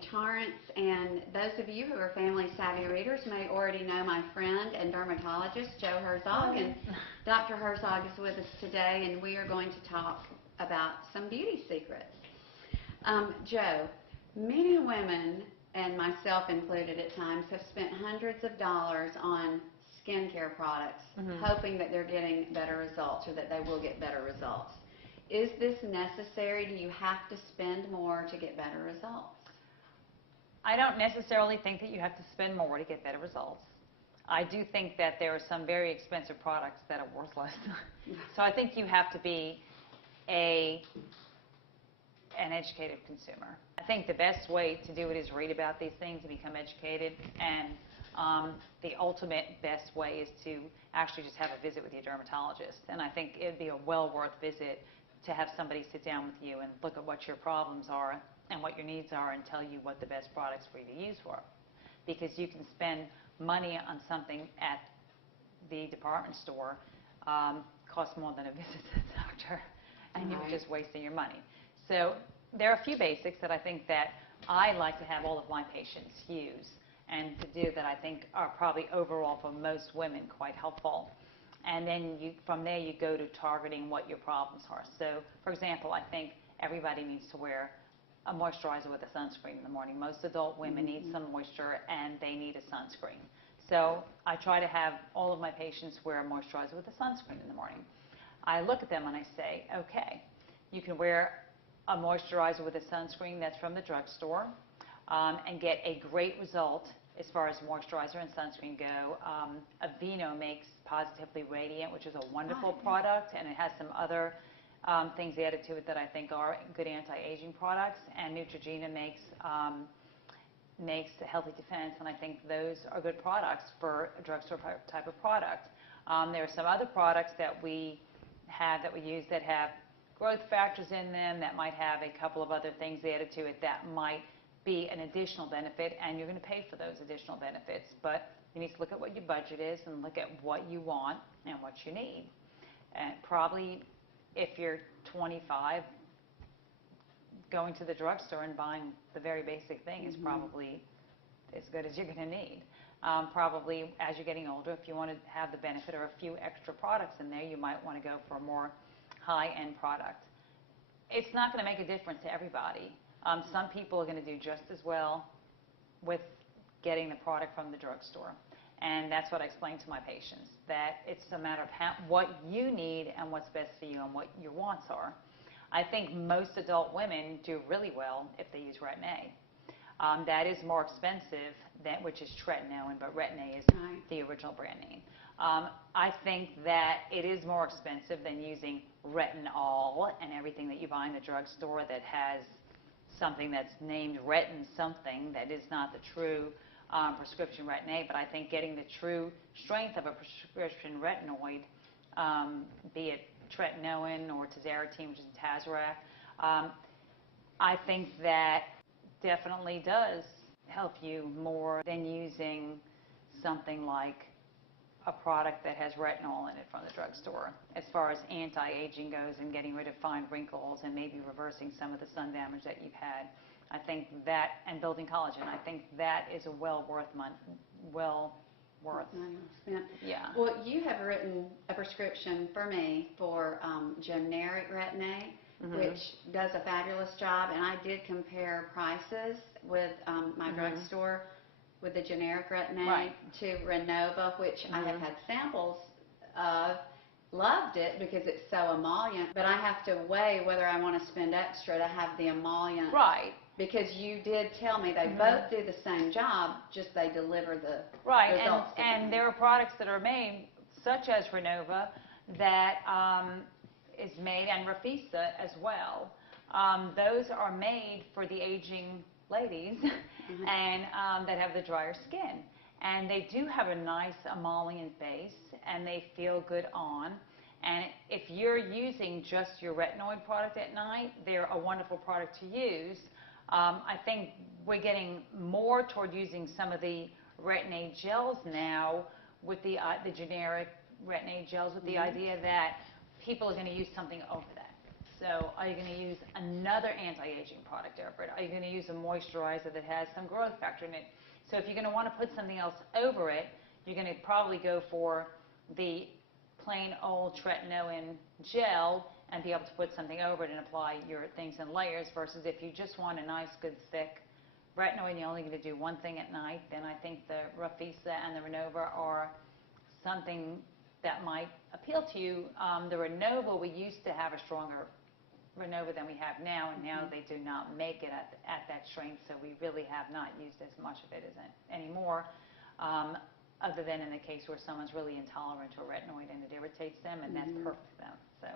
Amy Torrance, and those of you who are Family Savvy readers may already know my friend and dermatologist, Joe Herzog, and Dr. Herzog is with us today, and we are going to talk about some beauty secrets. Joe, many women, and myself included at times, have spent hundreds of dollars on skincare products, hoping that they're getting better results or that they will get better results. Is this necessary? Do you have to spend more to get better results? I don't necessarily think that you have to spend more to get better results. I do think that there are some very expensive products that are worthless. So I think you have to be an educated consumer. I think the best way to do it is read about these things and become educated, and the ultimate best way is to actually just have a visit with your dermatologist. And I think it would be a well worth visit to have somebody sit down with you and look at what your problems are and what your needs are and tell you what the best products for you to use for. Because you can spend money on something at the department store, costs more than a visit to the doctor, and you're just wasting your money. So there are a few basics that I think that I like to have all of my patients use and to do that I think are probably overall for most women quite helpful. And then from there you go to targeting what your problems are. So, for example, I think everybody needs to wear a moisturizer with a sunscreen in the morning. Most adult women need some moisture and they need a sunscreen. So I try to have all of my patients wear a moisturizer with a sunscreen in the morning. I look at them and I say, okay, you can wear a moisturizer with a sunscreen that's from the drugstore and get a great result as far as moisturizer and sunscreen go. Aveeno makes Positively Radiant, which is a wonderful product, and it has some other things added to it that I think are good anti-aging products. And Neutrogena makes Healthy Defense, and I think those are good products for a drugstore type of product. There are some other products that we use that have growth factors in them that might have a couple of other things added to it that might be an additional benefit, and you're going to pay for those additional benefits. But you need to look at what your budget is and look at what you want and what you need. And probably if you're 25, going to the drugstore and buying the very basic thing is probably as good as you're going to need. Probably as you're getting older, if you want to have the benefit or a few extra products in there, you might want to go for a more high-end product. It's not going to make a difference to everybody. Some people are going to do just as well with getting the product from the drugstore. And that's what I explain to my patients, that it's a matter of what you need and what's best for you and what your wants are. I think most adult women do really well if they use Retin-A. That is more expensive, which is tretinoin, but Retin-A is the original brand name. I think that it is more expensive than using retinol and everything that you buy in the drugstore that has something that's named retin something that is not the true prescription Retin-A, but I think getting the true strength of a prescription retinoid, be it tretinoin or tazarotene, which is Tazarac, I think that definitely does help you more than using something like a product that has retinol in it from the drugstore, as far as anti-aging goes and getting rid of fine wrinkles and maybe reversing some of the sun damage that you've had. I think that, and building collagen, I think that is a well worth. Yeah. Well, you have written a prescription for me for generic Retin-A, which does a fabulous job, and I did compare prices with my drugstore with the generic Retin-A to Renova, which I have had samples of. Loved it because it's so emollient, but I have to weigh whether I want to spend extra to have the emollient. Right. Because you did tell me they both do the same job, just they deliver the results. And there are products that are made, such as Renova, that is made, and Rafisa as well. Those are made for the aging ladies and that have the drier skin. And they do have a nice emollient base, and they feel good on. And if you're using just your retinoid product at night, they're a wonderful product to use. I think we're getting more toward using some of the Retin-A gels now with the generic Retin-A gels with the idea that people are going to use something over that. So are you going to use another anti-aging product over it? Are you going to use a moisturizer that has some growth factor in it? So if you're going to want to put something else over it, you're going to probably go for the plain old tretinoin gel and be able to put something over it and apply your things in layers, versus if you just want a nice, good, thick retinoid and you're only going to do one thing at night, then I think the Rafisa and the Renova are something that might appeal to you. The Renova, we used to have a stronger Renova than we have now, and now they do not make it at that strength, so we really have not used as much of it anymore, other than in the case where someone's really intolerant to a retinoid and it irritates them, and that's perfect for them. So.